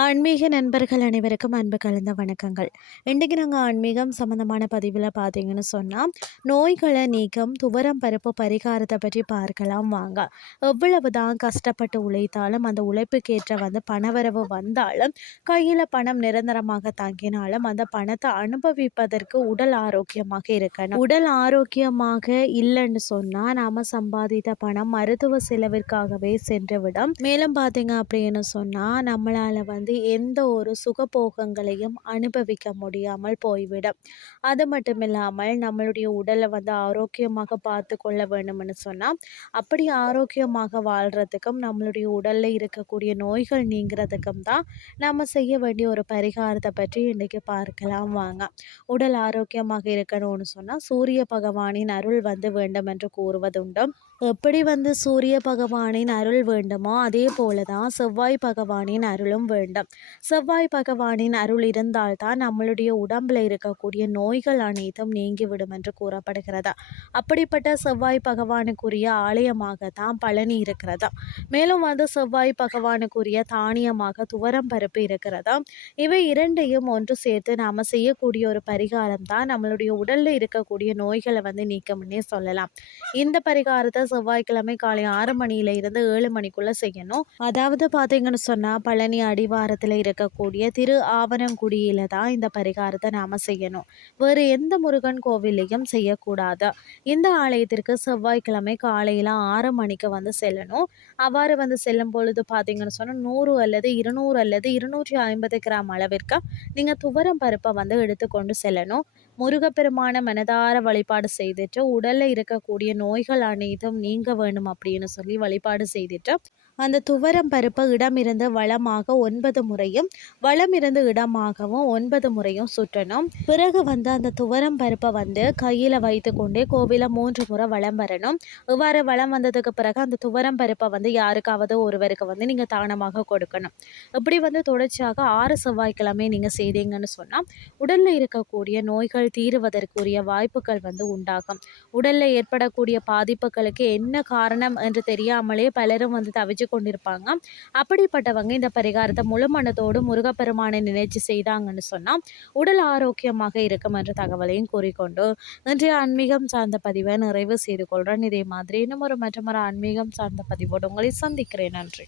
ஆன்மீக நண்பர்கள் அனைவருக்கும் அன்பு கலந்த வணக்கங்கள். இன்றைக்கு நாங்கள் ஆன்மீகம் சம்மந்தமான பதிவில் பார்த்தீங்கன்னு சொன்னால் நோய்களை நீக்கம் துவரம் பருப்பு பரிகாரத்தை பற்றி பார்க்கலாம் வாங்க. எவ்வளவு தான் கஷ்டப்பட்டு உழைத்தாலும் அந்த உழைப்புக்கேற்ற வந்து பணவரவு வந்தாலும் கையில் பணம் நிரந்தரமாக தாங்கினாலும் அந்த பணத்தை அனுபவிப்பதற்கு உடல் ஆரோக்கியமாக இருக்கணும். உடல் ஆரோக்கியமாக இல்லைன்னு சொன்னால் நாம் சம்பாதித்த பணம் மருத்துவ செலவிற்காகவே சென்றுவிடும். மேலும் பார்த்தீங்க அப்படின்னு சொன்னால் நம்மளால் வந்து வந்து எந்த ஒரு சுகபோகங்களையும் அனுபவிக்க முடியாமல் போய்விடும். அது மட்டும் இல்லாமல் நம்மளுடைய உடலை வந்து ஆரோக்கியமாக பார்த்து கொள்ள வேணும்னு சொன்னால் அப்படி ஆரோக்கியமாக வாழ்கிறதுக்கும் நம்மளுடைய உடலில் இருக்கக்கூடிய நோய்கள் நீங்கிறதுக்கும் தான் நம்ம செய்ய வேண்டிய ஒரு பரிகாரத்தை பற்றி இன்றைக்கி பார்க்கலாம் வாங்க. உடல் ஆரோக்கியமாக இருக்கணும்னு சொன்னால் சூரிய பகவானின் அருள் வந்து வேண்டும் என்று கூறுவதுண்டு. எப்படி வந்து சூரிய பகவானின் அருள் வேண்டுமோ அதே போல தான் செவ்வாய் பகவானின் அருளும் வேண்டும் செவ்வாய் பகவானின் அருள் இருந்தால்தான் நம்மளுடைய உடம்பில் இருக்கக்கூடிய நோய்கள் அனைத்தும் நீங்கிவிடும் என்று கூறப்படுகிறது. அப்படிப்பட்ட செவ்வாய் பகவானுக்குரிய ஆலயமாக தான் பழனி இருக்கிறதா. மேலும் வந்து செவ்வாய் பகவானுக்குரிய தானியமாக துவரம் பருப்பு இருக்கிறதா. இவை இரண்டையும் ஒன்று சேர்த்து நாம் செய்யக்கூடிய ஒரு பரிகாரம் தான் நம்மளுடைய உடலில் இருக்கக்கூடிய நோய்களை வந்து நீக்கம்னே சொல்லலாம். இந்த பரிகாரத்தை செவ்வாய்க்கிழமை காலை ஆறு மணியில இருந்து ஏழு மணிக்குள்ள செய்யணும். அதாவது பார்த்தீங்கன்னு சொன்னால் பழனி அடிவாரத்தில் இருக்கக்கூடிய திரு ஆவணங்குடியில் தான் இந்த பரிகாரத்தை நாம் செய்யணும். வேறு எந்த முருகன் கோவிலையும் செய்யக்கூடாது. இந்த ஆலயத்திற்கு செவ்வாய்க்கிழமை காலையில் ஆறு மணிக்கு வந்து செல்லணும். அவ்வாறு வந்து செல்லும் பொழுது பார்த்தீங்கன்னு சொன்னால் நூறு அல்லது இருநூறு அல்லது இருநூற்றி ஐம்பது கிராம் அளவிற்கு நீங்கள் துவரம் பருப்பை வந்து எடுத்துக்கொண்டு செல்லணும். முருகப்பெருமான மனதார வழிபாடு செய்துட்டு உடலில் இருக்கக்கூடிய நோய்கள் அனைத்தும் நீங்க வேணும் அப்படின்னு சொல்லி வழிபாடு செய்துட்டு அந்த துவரம் பருப்பை இடமிருந்து வளமாக ஒன்பது முறையும் வளமிருந்து இடமாகவும் ஒன்பது முறையும் சுற்றணும். பிறகு வந்து அந்த துவரம் பருப்பை வந்து கையில் வைத்து கொண்டே கோவிலை மூன்று முறை வளம் வரணும். இவ்வாறு வளம் வந்ததுக்கு பிறகு அந்த துவரம் பருப்பை வந்து யாருக்காவது ஒருவருக்கு வந்து நீங்கள் தானமாக கொடுக்கணும். இப்படி வந்து தொடர்ச்சியாக ஆறு செவ்வாய்க்கிழமை நீங்கள் செய்தீங்கன்னு சொன்னால் உடலில் இருக்கக்கூடிய நோய்கள் தீருவதற்குரிய வாய்ப்புகள் வந்து உண்டாகும். உடலில் ஏற்படக்கூடிய பாதிப்புகளுக்கு என்ன காரணம் என்று தெரியாமலே பலரும் வந்து தவிச்சு கொண்டிருப்பாங்க. அப்படிப்பட்டவங்க இந்த பரிகாரத்தை முழுமனத்தோடு முருகப்பெருமானை நினைச்சு செய்தாங்கன்னு சொன்னால் உடல் ஆரோக்கியமாக இருக்கும் என்ற தகவலையும் கூறிக்கொண்டு இன்றைய ஆன்மீகம் சார்ந்த பதிவை நிறைவு செய்து கொள்கிறேன் இதே மாதிரி இன்னும் ஒரு மற்றொரு ஆன்மீகம் சார்ந்த பதிவோடு உங்களை சந்திக்கிறேன். நன்றி.